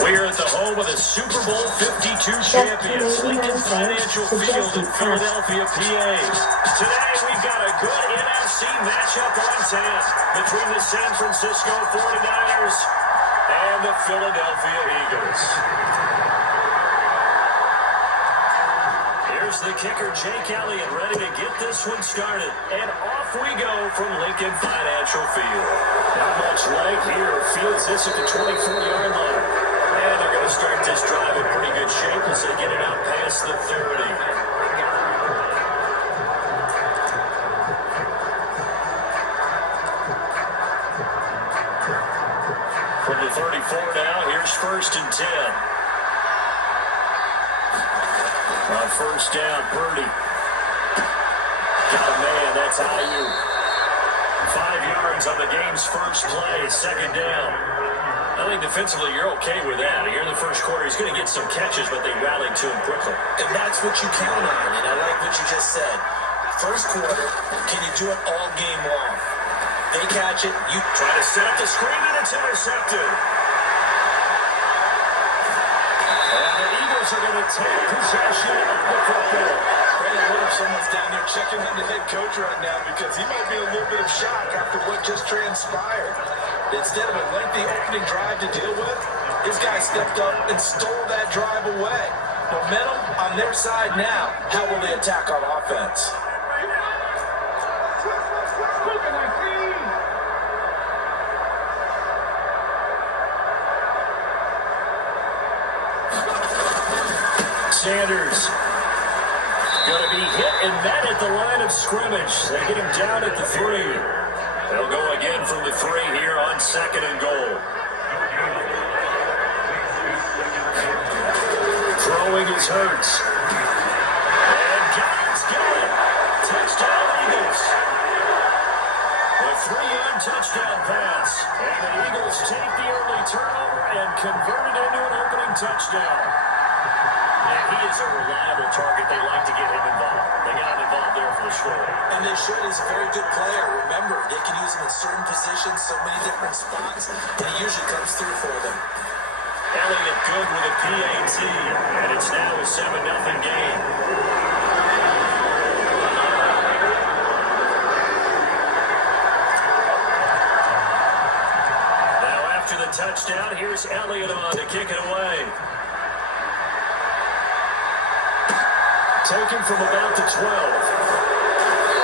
We're at the home of the Super Bowl 52 champions, Lincoln Financial Field in Philadelphia, PA. Today, we've got a good NFC matchup on tap between the San Francisco 49ers and the Philadelphia Eagles. Here's the kicker, Jake Elliott, ready to get this one started. And off we go from Lincoln Financial Field. Not much light here. Fields this at the 24-yard line. And they're going to start this drive in pretty good shape as they get it out past the 30. From the 34 now, here's 1st and 10. On 1st down, Purdy. Got a man, that's IU. 5 yards on the game's first play, 2nd down. I think defensively you're okay with that. Here in the first quarter, he's going to get some catches, but they rallied to him quickly. And that's what you count on, and I like what you just said. First quarter, can you do it all game long? They catch it, you try to set up the screen, and it's intercepted. And the Eagles are going to take possession of the football. I wonder if someone's down there checking on the head coach right now because he might be a little bit of shock after what just transpired. Instead of a lengthy opening drive to deal with, this guy stepped up and stole that drive away. Momentum on their side now. How will they attack on offense? Sanders going to be hit and met at the line of scrimmage. They get him down at the 3. They'll go again from the 3 here on 2nd and goal. Throwing is Hurts. And God's got it. Touchdown Eagles. The 3-yard touchdown pass. And the Eagles take the early turnover and convert it into an opening touchdown. And he is a reliable target. They like to get him involved. They got him involved there for the score. And they should. He's a very good player. Remember, they can use him in certain positions, so many different spots, and he usually comes through for them. Elliott good with a PAT, and it's now a 7-0 game. Now after the touchdown, here's Elliott on to kick it away. Taken from about the 12.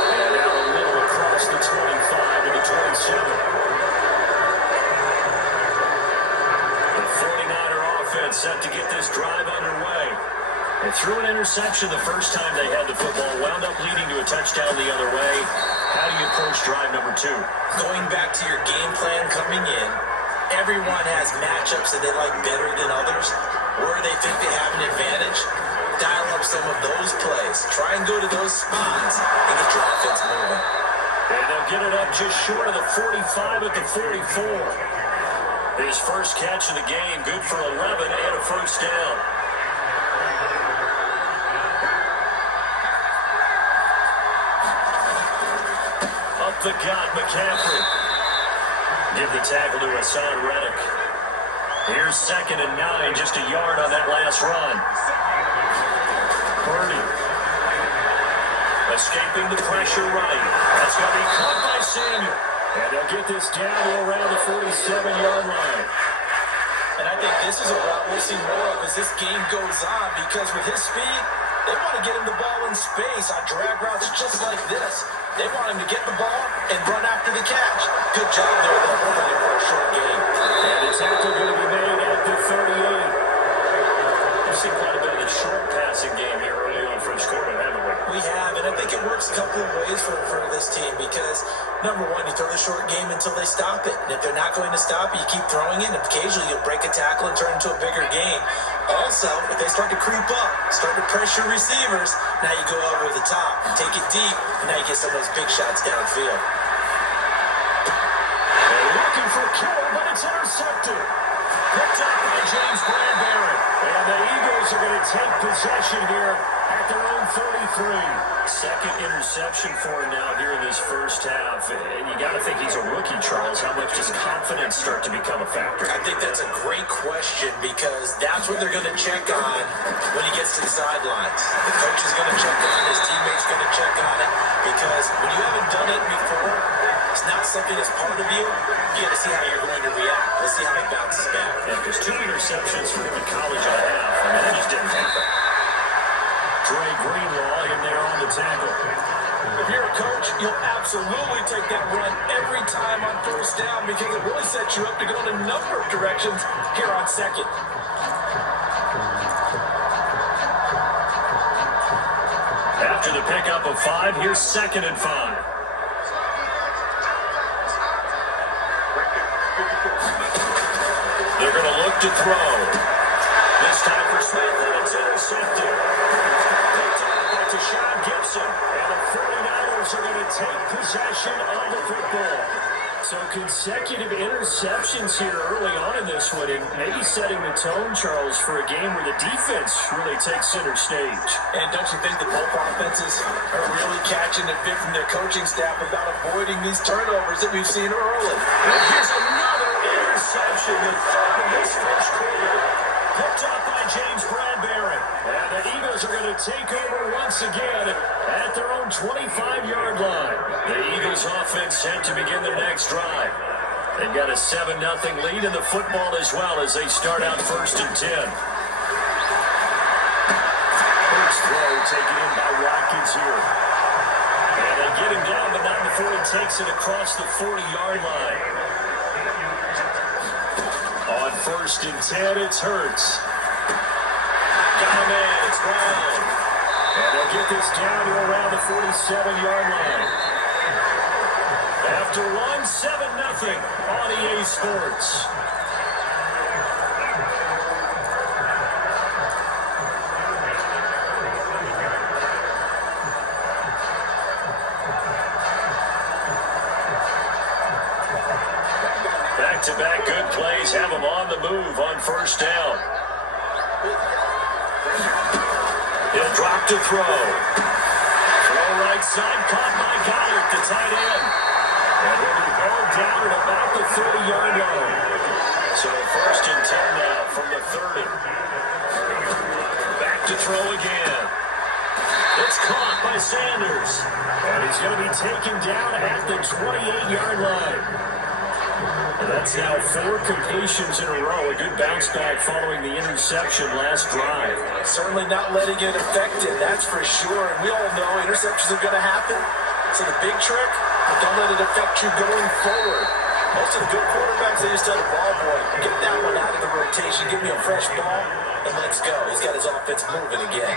And out the middle across the 25 to the 27. The 49er offense set to get this drive underway. They threw an interception the first time they had the football, wound up leading to a touchdown the other way. How do you approach drive number 2? Going back to your game plan coming in, everyone has matchups that they like better than others, where they think they have an advantage. Dial up some of those plays. Try and go to those spots and get your offense moving. And they'll get it up just short of the 45 at the 44. His first catch of the game, good for 11 and a 1st down. Up the gut, McCaffrey. Give the tackle to Hassan Reddick. Here's 2nd and 9, just a yard on that last run. Purdy. Escaping the pressure right. That's going to be caught by Samuel. And they'll get this down to around the 47-yard line. And I think this is a route we'll see more of as this game goes on, because with his speed, they want to get him the ball in space on drag routes just like this. They want him to get the ball and run after the catch. Good job there, though, hopefully for a short game. And the tackle going to be made at the 38. We've seen quite a bit of the short passing game here early on first quarter, haven't we? We have, and I think it works a couple of ways for this team because, number one, you throw the short game until they stop it. And if they're not going to stop it, you keep throwing it, and occasionally you'll break a tackle and turn it into a bigger game. Also, if they start to creep up, start to pressure receivers, now you go over the top, take it deep, and now you get some of those big shots downfield. They're looking for Kill, but it's intercepted. Picked up by James Bradbury. And the Eagles are going to take possession here at at their own 33. Second interception for him now here in this first half. And you got to think he's a rookie, Charles. How much does confidence start to become a factor? I think that's a great question because that's what they're going to check on when he gets to the sidelines. The coach is going to check on it. His teammates going to check on it because when you haven't done it before, it's not something that's part of you. You got to see how you're going to react. Let's see how he bounces back. Yeah, there's 2 interceptions for him in college and a half. I mean, that just didn't happen. Dre Greenlaw in there on the tackle. If you're a coach, you'll absolutely take that run every time on first down because it really sets you up to go in a number of directions here on second. After the pickup of 5, here's 2nd and 5. They're going to look to throw. This time for Smith, and it's intercepted. Picked up by Deshaun Gibson, and the 49ers are going to take possession of the football. So consecutive interceptions here early on in this one, and maybe setting the tone, Charles, for a game where the defense really takes center stage. And don't you think the both offenses are really catching a bit from their coaching staff about avoiding these turnovers that we've seen early? And here's another interception in this first quarter, picked up by James Bradbury. And the Eagles are going to take over once again at their own 25-yard line. The Eagles offense set to begin their next drive. They've got a 7-0 lead in the football as well as they start out 1st and 10. First throw taken in by Watkins here. And they get him down, but not before he takes it across the 40-yard line. On 1st and 10, it's Hurts. Got him in, it's Brown. And they'll get this down to around the 47-yard line. After one, 7-0 on EA Sports. Back-to-back good plays have them on the move on first down. He'll drop to throw. Throw right side, caught by Goddard, the tight end. And he'll be held down at about the 30-yard line. So 1st and 10 now from the 30. Back to throw again. It's caught by Sanders. And he's going to be taken down at the 28-yard line. And that's now 4 completions in a row. A good bounce back following the interception last drive. Certainly not letting it affect him, that's for sure. And we all know interceptions are going to happen. So the big trick, don't let it affect you going forward. Most of the good quarterbacks, they just tell the ball boy, get that one out of the rotation, give me a fresh ball, and let's go. He's got his offense moving again.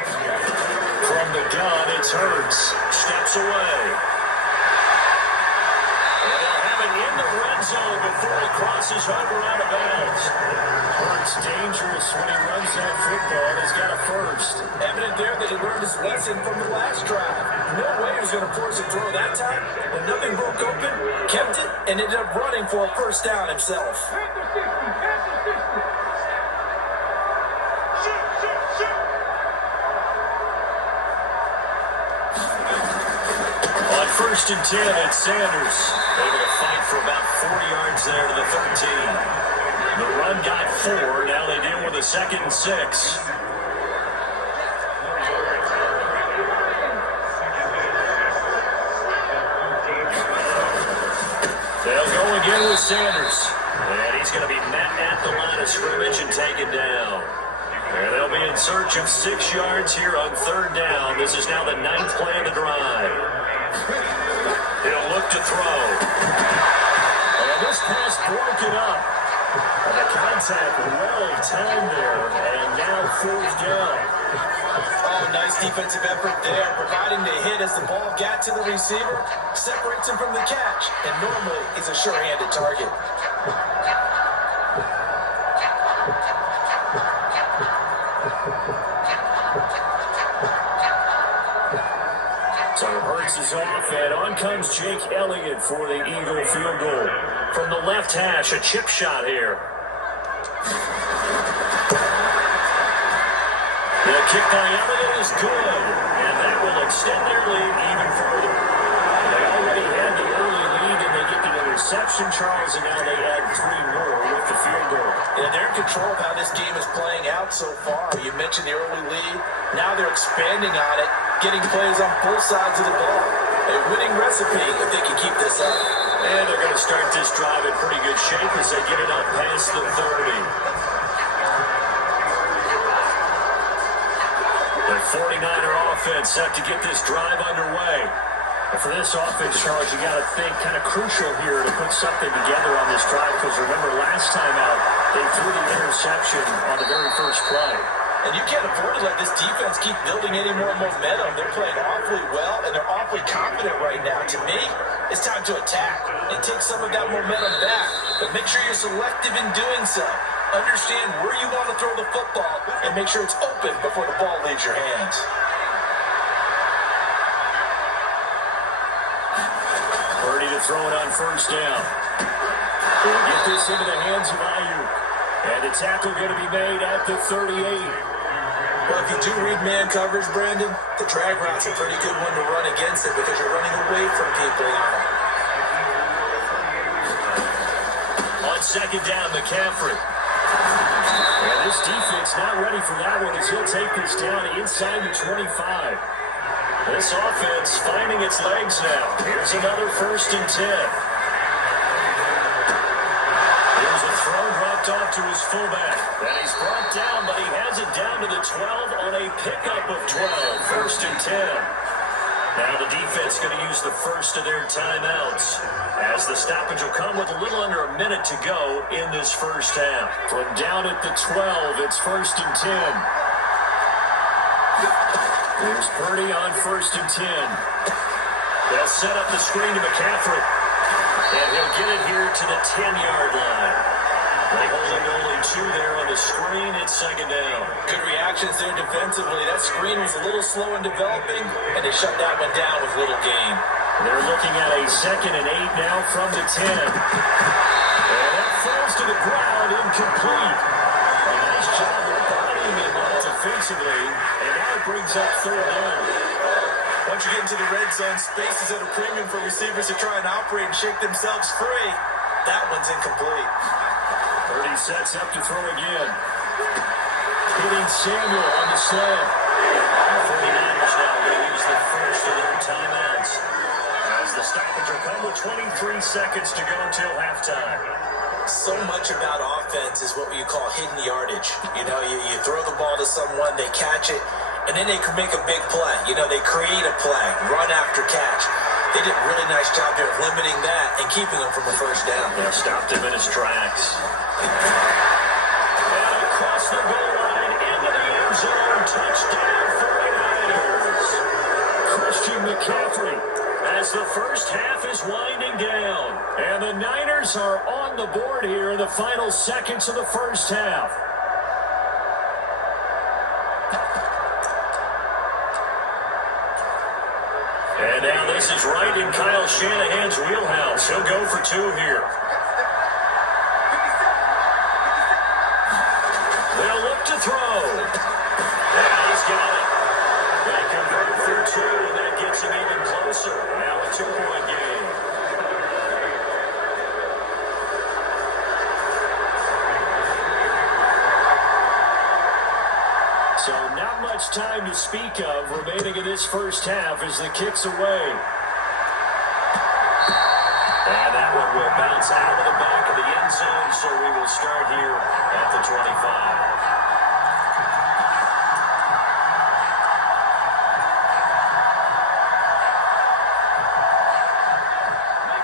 From the gun, it's Hurts. Steps away. In the red zone before he crosses over out of bounds. Hurts dangerous when he runs that football. He's got a first. Evident there that he learned his lesson from the last drive. No way he was going to force a throw that time. When nothing broke open, kept it, and ended up running for a first down himself. On 1st and 10, it's Sanders. Able to fight for about 40 yards there to the 13. The run got 4. Now they deal with a 2nd and 6. They'll go again with Sanders. And he's going to be met at the line of scrimmage and taken down. And they'll be in search of 6 yards here on 3rd down. This is now the 9th play of the drive. He'll look to throw. And this pass broken up. And the contact well timed there. And now 4th down. Oh, nice defensive effort there, providing the hit as the ball got to the receiver, separates him from the catch, and normally he's a sure-handed target. So Hurts is off, and on comes Jake Elliott for the Eagle field goal. From the left hash, a chip shot here. The kick by Elliott is good. extend their lead even further. They already had the early lead, and they get the interception, Charles, and now they add 3 more with the field goal. Yeah, they're in control of how this game is playing out so far. You mentioned the early lead. Now they're expanding on it, getting plays on both sides of the ball. A winning recipe if they can keep this up. And they're going to start this drive in pretty good shape as they get it up past the 30. The 49er offense set to get this drive underway. And for this offense, Charles, you got to think kind of crucial here to put something together on this drive, because remember last time out, they threw the interception on the very first play. And you can't afford to let this defense keep building any more momentum. They're playing awfully well, and they're awfully confident right now. To me, it's time to attack and take some of that momentum back. But make sure you're selective in doing so. Understand where you want to throw the football and make sure it's open before the ball leaves your hands. Purdy to throw it on first down. We'll get this into the hands of Ayuk. And the tackle going to be made at the 38. Well, if you do read man coverage, Brandon, the drag route's a pretty good one to run against it because you're running away from people. On second down, McCaffrey. And this defense not ready for that one as he'll take this down inside the 25. This offense finding its legs now. Here's another 1st and 10. Here's a throw dropped off to his fullback. And he's brought down, but he has it down to the 12 on a pickup of 12. 1st and 10. Now the defense going to use the first of their timeouts, as the stoppage will come with a little under a minute to go in this first half. From down at the 12, it's 1st and 10. Here's Purdy on 1st and 10. They'll set up the screen to McCaffrey, and he'll get it here to the 10-yard line. They holding only 2 there on the screen. It's second down. Good reactions there defensively. That screen was a little slow in developing, and they shut that one down with little gain. They're looking at a 2nd and 8 now from the 10. And that falls to the ground, incomplete. A nice job of bodying him defensively, and now it brings up 3rd down. Once you get into the red zone, space is at a premium for receivers to try and operate and shake themselves free. That one's incomplete. Purdy sets up to throw again. Hitting Samuel on the slam. The 49ers now going to use the first of their timeouts, as the stoppage will come with 23 seconds to go until halftime. So much about offense is what you call hidden yardage. You know, you throw the ball to someone, they catch it, and then they can make a big play. You know, they create a play, run after catch. They did a really nice job there of limiting that and keeping him from a first down. They stopped him in his tracks. And across the goal line into the end zone. Touchdown 49ers. Christian McCaffrey as the first half is winding down. And the Niners are on the board here in the final seconds of the first half. And now this is right in Kyle Shanahan's wheelhouse. He'll go for 2 here. They'll look to throw. And he's got it. They convert for 2, and that gets him even closer. Now a 2-point game. So not much time to speak of remaining in this first half as the kick's away. And that one will bounce out of the back of the end zone, so we will start here at the 25.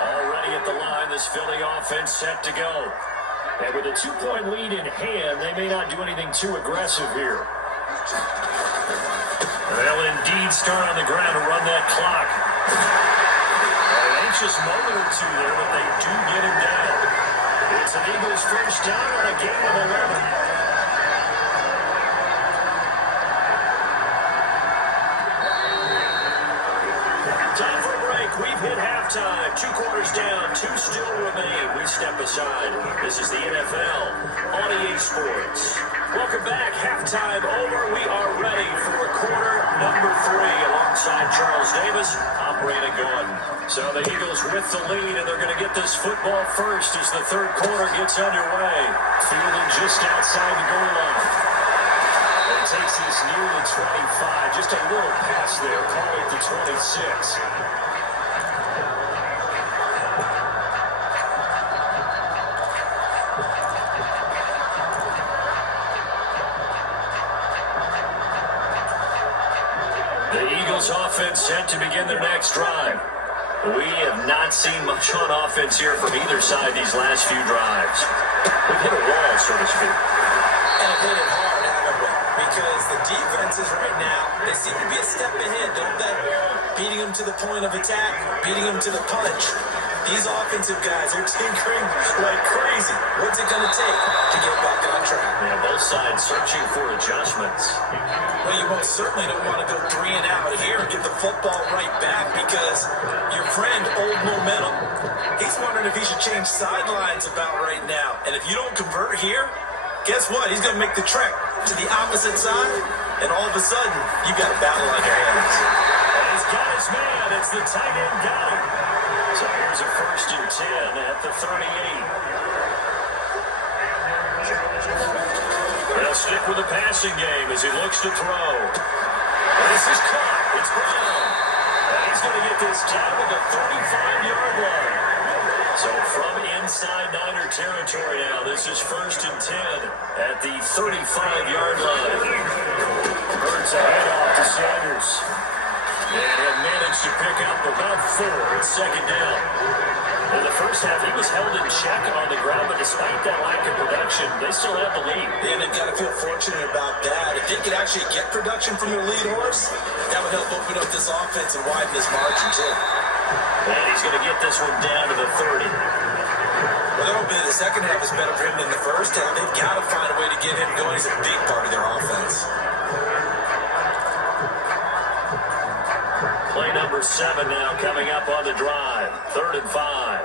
Already at the line, this Philly offense set to go. And with a 2-point lead in hand, they may not do anything too aggressive here. They'll indeed start on the ground to run that clock. An anxious moment or 2 there, but they do get him down. It's an Eagles first down on a gain of 11. Time for a break. We've hit halftime. 2 quarters down, 2 still remain. We step aside. This is the NFL on EA Sports. Welcome back. Halftime over. We are ready for a quarter number 3 alongside Charles Davis, operating going. So the Eagles with the lead, and they're going to get this football first as the third quarter gets underway. Fielded just outside the goal line. It takes this near the 25. Just a little pass there. Call it the 26. The Eagles offense set to begin their next drive. We have not seen much on offense here from either side these last few drives. We've hit a wall, so to speak. And hit it hard, haven't we? Because the defenses right now, they seem to be a step ahead, don't they? Beating them to the point of attack, beating them to the punch. These offensive guys are tinkering like crazy. What's it going to take to get back on track? Yeah, both sides searching for adjustments. Well, you most certainly don't want to go 3 and out here and get the football right back because your friend, Old Momentum, he's wondering if he should change sidelines about right now. And if you don't convert here, guess what? He's going to make the trek to the opposite side, and all of a sudden, you got a battle on your hands. And he's got his man. It's the tight end got him. So here's a 1st and 10 at the 38. They'll stick with the passing game as he looks to throw. This is caught. It's Brown. And he's going to get this down to the 35-yard line. So from inside Niner territory now, this is 1st and 10 at the 35-yard line. Hurts a handoff to Sanders. And he'll manage to pick up about 4 at 2nd down. In the first half, he was held in check on the ground, but despite that lack of production, they still have the lead. And they've got to feel fortunate about that. If they could actually get production from their lead horse, that would help open up this offense and widen this margin, too. And he's going to get this one down to the 30. Well, they're hoping that the second half is better for him than the first half. They've got to find a way to get him going. He's a big part of their offense. Play number 7 now coming up on the drive. 3rd and 5.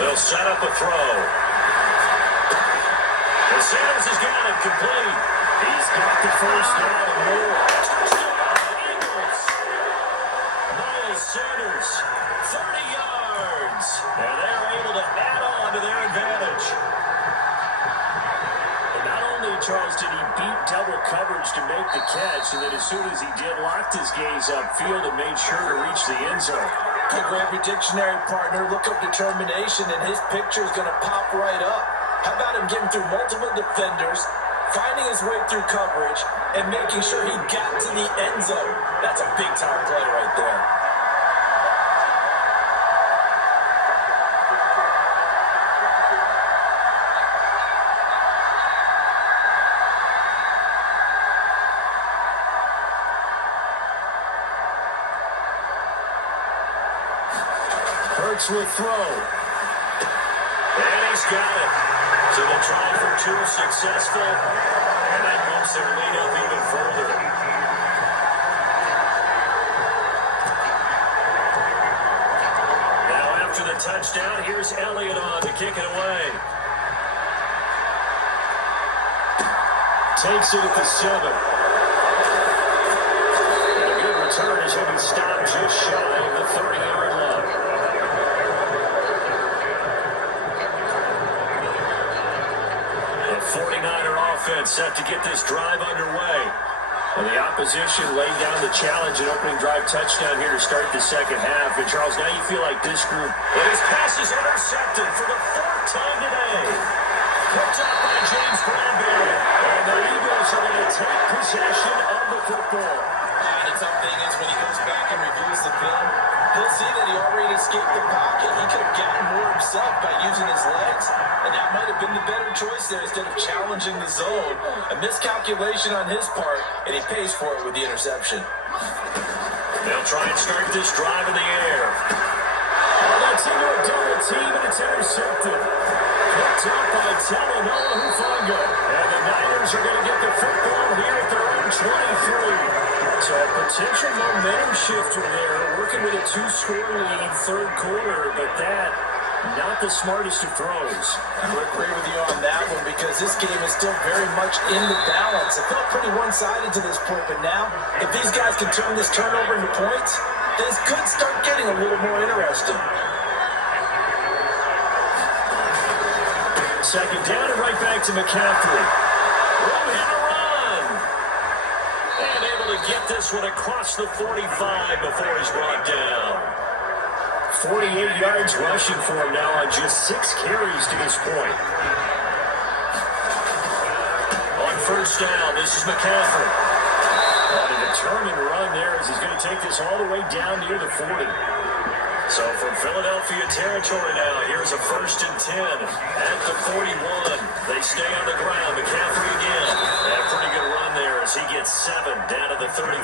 They'll set up a throw. And Sanders has got it complete. He's got the first down and more. Touchdown, Eagles. Miles Sanders, 30 yards. And they're able to add on to their advantage. And not only, Charles, did he beat double coverage to make the catch, and then as soon as he did, locked his gaze upfield and made sure to reach the end zone. Hey, grab your dictionary, partner. Look up determination, and his picture is going to pop right up. How about him getting through multiple defenders, finding his way through coverage, and making sure he got to the end zone? That's a big-time play right there. Hurts will throw. And he's got it. So they'll try for 2 successful. And that moves their lead up even further. Now after the touchdown, here's Elliott on to kick it away. Takes it at the 7. And a good return as he can stop just shy of the 30-yard line. The 49er offense set to get this drive underway. And the opposition laid down the challenge and opening drive touchdown here to start the second half. And Charles, now you feel like this group... And his pass is intercepted for the 4th time today. Picked up by James Bradbury. And the Eagles are going to take possession of the football. And the tough thing is when he goes back and reviews the film, he'll see that he already escaped the pocket. He could have gotten more himself by using his legs, and that might have been the better choice there instead of challenging the zone. A miscalculation on his part, and he pays for it with the interception. They'll try and start this drive in the air. Oh, that's into a double team, and it's intercepted. Picked up by Talanoa Hufanga. And the Niners are going to get the football here at their own 23. So a potential momentum shifter there, working with a 2-score lead, 3rd quarter, but that, not the smartest of throws. I would agree with you on that one because this game is still very much in the balance. It felt pretty one-sided to this point, but now, if these guys can turn this turnover into points, this could start getting a little more interesting. Second down and right back to McCaffrey. Room hit a run. And able to get this one across the 45 before he's brought down. 48 yards rushing for him now on just 6 carries to this point. On first down, this is McCaffrey. On a determined run there as he's going to take this all the way down near the 40. So from Philadelphia territory now, here's a 1st and 10 at the 41. They stay on the ground. McCaffrey again. And a pretty good run there as he gets 7 down to the 33.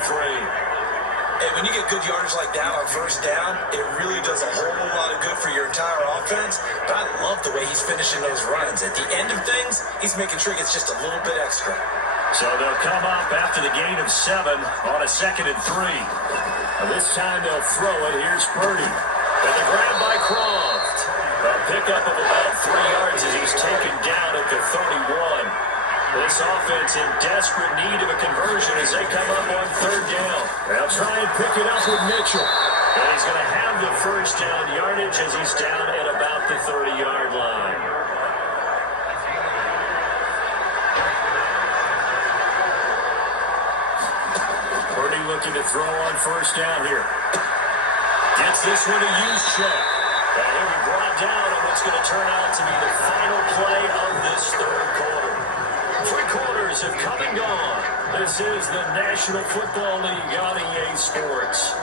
Hey, when you get good yardage like that on first down, it really does a whole lot of good for your entire offense. But I love the way he's finishing those runs. At the end of things, he's making sure he gets just a little bit extra. So they'll come up after the gain of 7 on a 2nd and 3. This time they'll throw it. Here's Purdy. And the grab by Croft. A pickup of about 3 yards as he's taken down at the 31. This offense in desperate need of a conversion as they come up on 3rd down. They'll try and pick it up with Mitchell. And he's going to have the first down yardage as he's down at about the 30-yard line. Purdy looking to throw on first down here. Gets this one to Juszczyk. And he'll be brought down on what's going to turn out to be the final play of this 3rd quarter. 3 quarters have come and gone. This is the National Football League on EA Sports.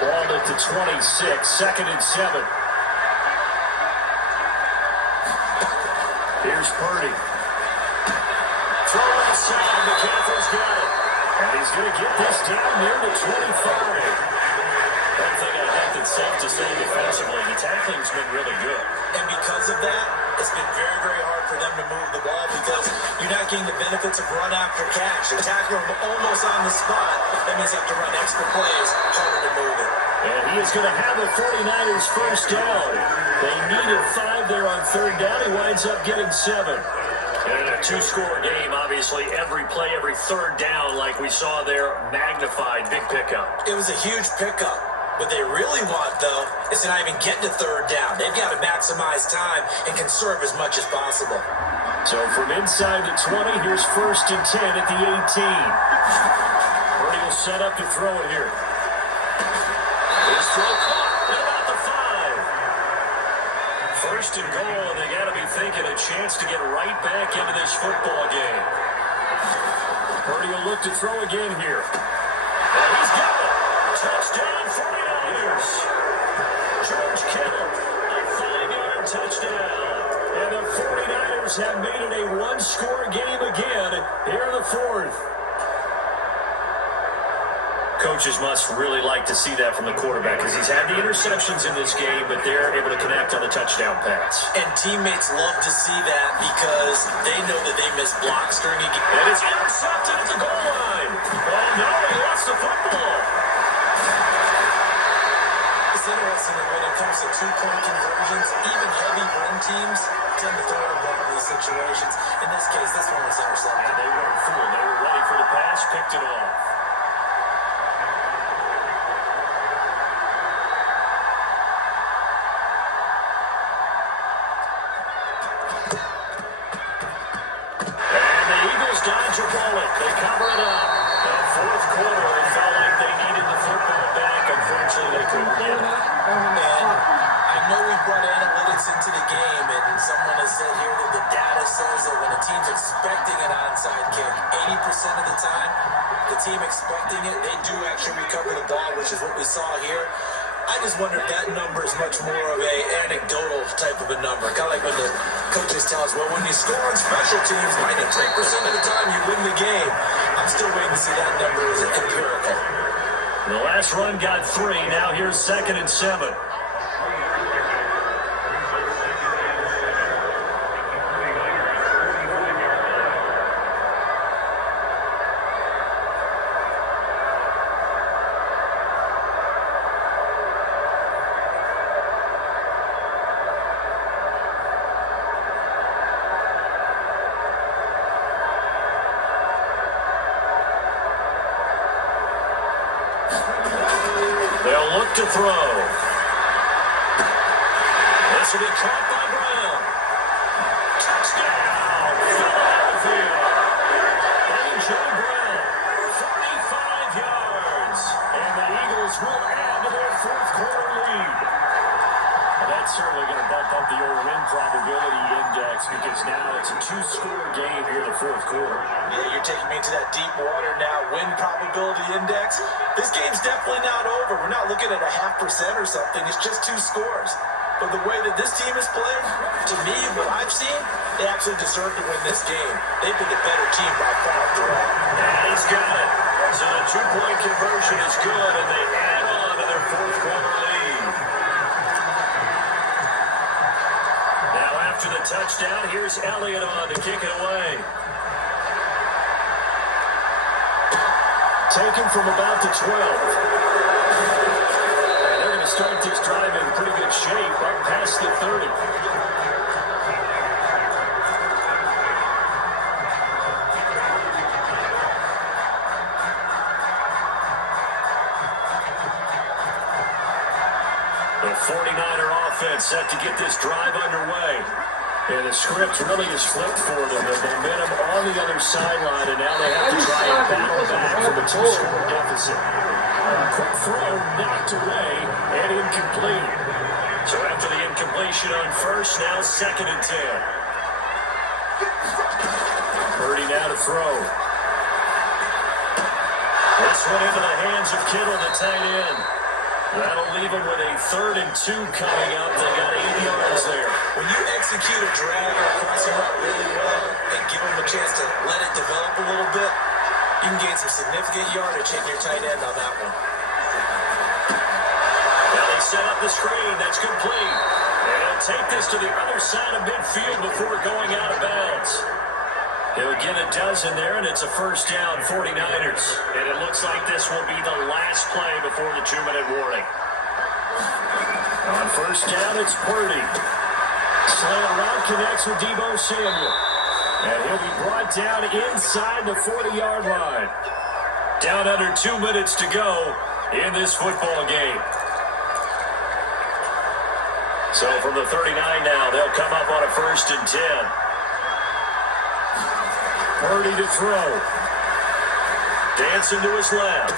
Ball at the 26, 2nd and 7. Here's Purdy. Throw inside, McCaffrey's got it. And he's going to get this down near the 25. One thing I think that's safe to say defensively, the tackling's been really good. And because of that, it's been very, very hard for them to move the ball because you're not getting the benefits of run after catch. You're tackling them almost on the spot. That means you have to run extra plays, harder to move it. And he is going to have the 49ers first down. They needed 5 there on 3rd down. He winds up getting 7. And in a 2-score game, obviously, every play, every 3rd down, like we saw there, magnified, big pickup. It was a huge pickup. What they really want, though, is to not even get to 3rd down. They've got to maximize time and conserve as much as possible. So from inside the 20, here's 1st and 10 at the 18. Purdy will set up to throw it here. His throw caught at about the 5. 1st and goal, and they got to be thinking a chance to get right back into this football game. Purdy will look to throw again here. And he's got it. Touchdown 49ers. George Kittle, a 5-yard touchdown. And the 49ers have made it a 1-score game again here in the 4th. Coaches must really like to see that from the quarterback because he's had the interceptions in this game, but they're able to connect on the touchdown pass. And teammates love to see that because they know that they miss blocks during a game. And it's intercepted at the goal line. Oh, no, he lost the football. It's interesting that when it comes to 2-point conversions, even heavy run teams tend to throw the ball in these situations. In this case, this one was intercepted. And they weren't fooled. They were ready for the pass, picked it off. And the Eagles dodge a bullet. They cover it up. The 4th quarter, it felt like they needed the football back. Unfortunately, they couldn't get it. And I know we brought analytics into the game, and someone has said here that the data says that when a team's expecting an onside kick, 80% of the time, the team expecting it, they do actually recover the ball, which is what we saw here. I just wonder if that number is much more of a anecdotal type of a number. Kind of like when the coaches tell us, well, when you score on special teams, 93% of the time you win the game. I'm still waiting to see that number as empirical. The last run got 3. Now here's 2nd and 7. to throw. This will be caught by Brown. Touchdown, Philadelphia. A.J. Brown, 35 yards. And the Eagles will add to their fourth quarter lead. And that's certainly going to bump up the old win probability index because now it's a two-score game here in the fourth quarter. Yeah, you're taking me to that deep water now. Win probability index. This game's definitely not over. We're not looking at a 0.5% or something. It's just two scores. But the way that this team is playing, to me, what I've seen, they actually deserve to win this game. They've been the better team by far throughout. And he's got it. So the two-point conversion is good, and they add on to their fourth quarter lead. Now after the touchdown, here's Elliott on to kick it away. Taken from about the 12. And they're going to start this drive in pretty good shape up past the 30. The 49er offense set to get this drive underway. And the script really is flipped for them. The momentum on the other sideline, and now they have to try and battle back from a two-score deficit. Quick throw knocked away and incomplete. So after the incompletion on first, now 2nd and 10. Purdy now to throw. This one into the hands of Kittle, the tight end. That'll leave them with a 3rd and 2 coming up. They got 8 yards there. When you execute a drag or a crossing route really well and give them a chance to let it develop a little bit, you can gain some significant yardage hitting your tight end on that one. Now they set up the screen. That's complete. And he'll take this to the other side of midfield before going out of bounds. He'll get a dozen there, and it's a first down, 49ers. And it looks like this will be the last play before the 2-minute warning. On first down, it's Purdy. Slant route connects with Deebo Samuel. And he'll be brought down inside the 40-yard line. Down under 2 minutes to go in this football game. So from the 39 now, they'll come up on a 1st and 10. Purdy to throw. Dancing to his left.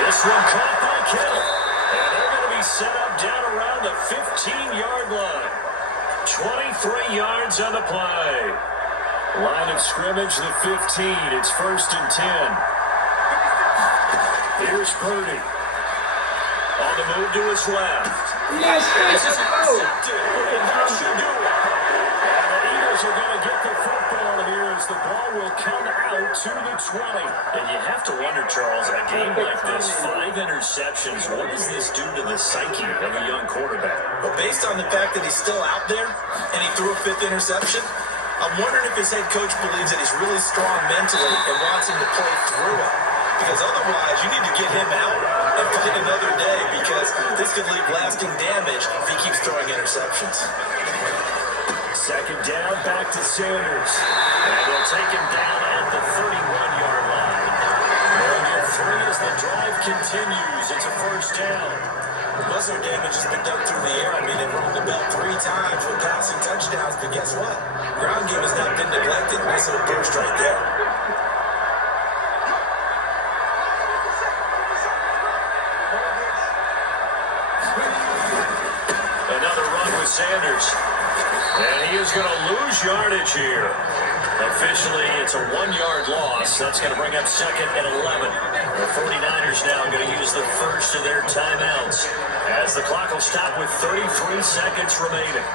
This one caught by Kittle. And they're going to be set up down around the 15-yard line. 23 yards on the play. Line of scrimmage, the 15. It's 1st and 10. Here's Purdy. On the move to his left. Yes, this is intercepted. And that should do it. And the Eagles are going to get the football here as the ball will come out to the 20. And you have to wonder, Charles, a game like this, 5 interceptions, what does this do to the psyche of a young quarterback? Well, based on the fact that he's still out there and he threw a 5th interception, I'm wondering if his head coach believes that he's really strong mentally and wants him to play through it. Because otherwise, you need to get him out and fight another day because this could leave lasting damage if he keeps throwing interceptions. 2nd down, back to Sanders. And they'll take him down at the 31-yard line. They'll get 3 as the drive continues. It's a first down. Most of their damage has been done through the air. I mean, they've run the ball 3 times with passing touchdowns, but guess what? Ground game has not been neglected. Nice little burst right there. Another run with Sanders. And he is going to lose yardage here. Officially, it's a 1-yard loss. That's going to bring up 2nd and 11. The 49ers now going to use the first of their timeouts as the clock will stop with 33 seconds remaining.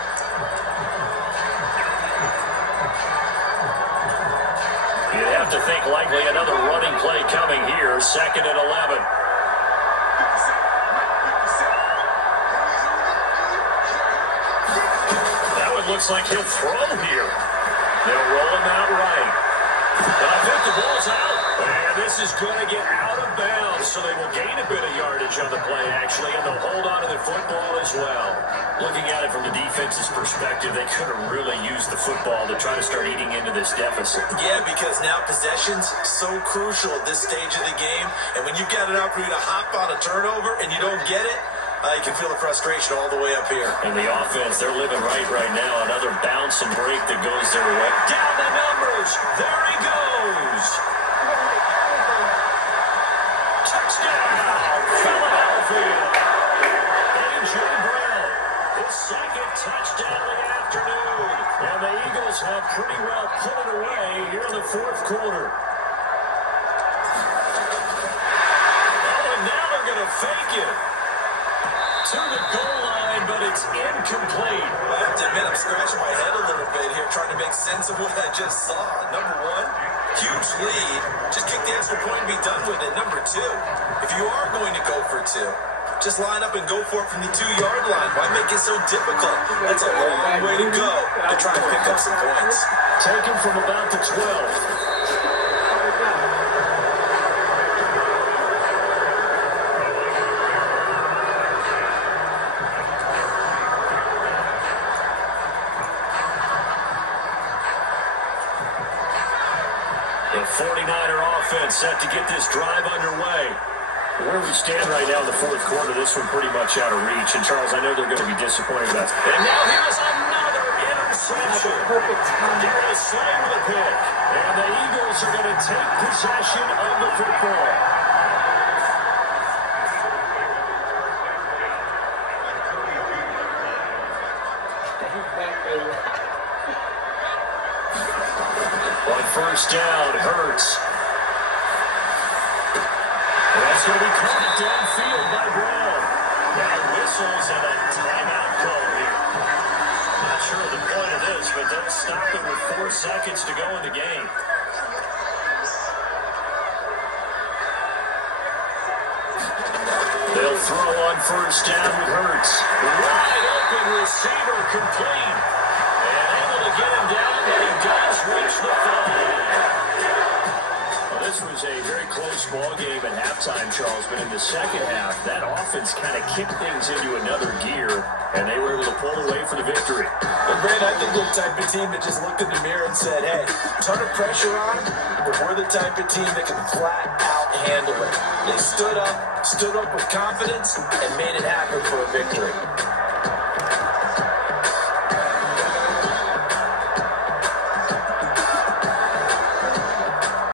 You'd have to think likely another running play coming here. 2nd and 11. That one looks like he'll throw here. They'll roll him out right. But I think the ball's out. And this is going to get out of bounds, so they will gain a bit of yardage on the play, actually, and they'll hold on to the football as well. Looking at it from the defense's perspective, they could have really used the football to try to start eating into this deficit. Yeah, because now possession's so crucial at this stage of the game, and when you've got an opportunity to hop on a turnover and you don't get it, You can feel the frustration all the way up here. And the offense, they're living right now. Another bounce and break that goes their way. Down the numbers. There he goes. Touchdown, Philadelphia. A.J. Brown, his second touchdown of the afternoon. And the Eagles have pretty well put it away here in the fourth quarter. Oh, and now they're going to fake it to the goal line, but it's incomplete. I have to admit, I'm scratching my head a little bit here, trying to make sense of what I just saw. Number one, huge lead. Just kick the extra point and be done with it. Number two, if you are going to go for two, just line up and go for it from the 2-yard line. Why make it so difficult? That's a long way to go to try and pick up some points. Taken from about the 12. The 49er offense set to get this drive underway. Where we stand right now in the fourth quarter, this one pretty much out of reach. And, Charles, I know they're going to be disappointed about it. And now here's another interception. Perfect time. They're going to slam the pick. And the Eagles are going to take possession of the football. On first down, Hurts. That's going to be caught downfield by Brown. Now whistles and a timeout call here. Not sure of the point of this, but they'll stop it with 4 seconds to go in the game. They'll throw on first down with Hurts. Wide open receiver complete. And able to get him down, but he does reach the 5. Well, this was a very close ball game at halftime, Charles, but in the second half, that offense kind of kicked things into another gear, and they were able to pull away for the victory. Well, Brad, I think they're the type of team that just looked in the mirror and said, hey, ton of pressure on, but we're the type of team that can flat out handle it. They stood up with confidence, and made it happen for a victory.